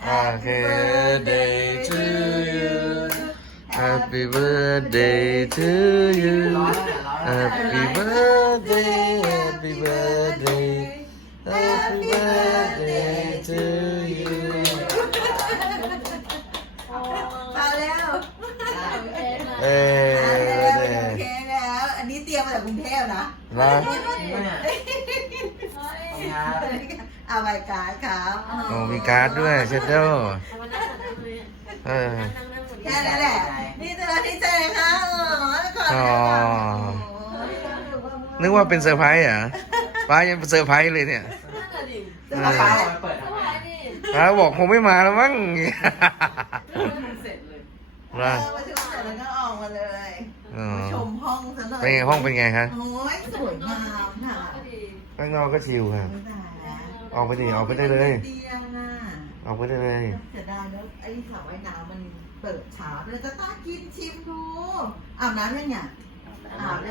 Happy birthday to you Happy birthday to you Happy birthday Happy birthday Happy birthday to you เอาแล้ว เอ้ เอาแล้ว ย โอเคแล้ว อันนี้เตรียมมาจากกรุงเทพนะ นะ เอาใบการ์ดครับโอ้มีการ์ดด้วยเชดเดอเออแค่นั้นแหละ นี่เธอที่ใจค่ะอ๋อขออ๋อแล้วนึกว่าเป็นเซอร์ไพรส์เหรอป้ายังเป็นเซอร์ไพรส์เลยเนี่ยจะป้ามาป้าเปิดเปิดทำไมป้าบอกคงไม่มาแล้วมั้งเสร็จเลยเอนะอมาชมเสร็จแล้วก็ออกมาเลยอ๋อมาชมห้องซะหน่อยเป็นไงห้องเป็นไงคะโอ้ยสวยงามค่ะข้างนอกก็ชิลครับ ไม่ได้แล้วออกไปดิออกไปได้เลยเตียงอะออกไปได้เลย เสียดายแล้วไอ้สระว่ายน้ำมันเปิดเช้าเลยจะต้ากินชิมดูอาบน้ำยังไงอาบเรียบร้อยทานแล้วนะ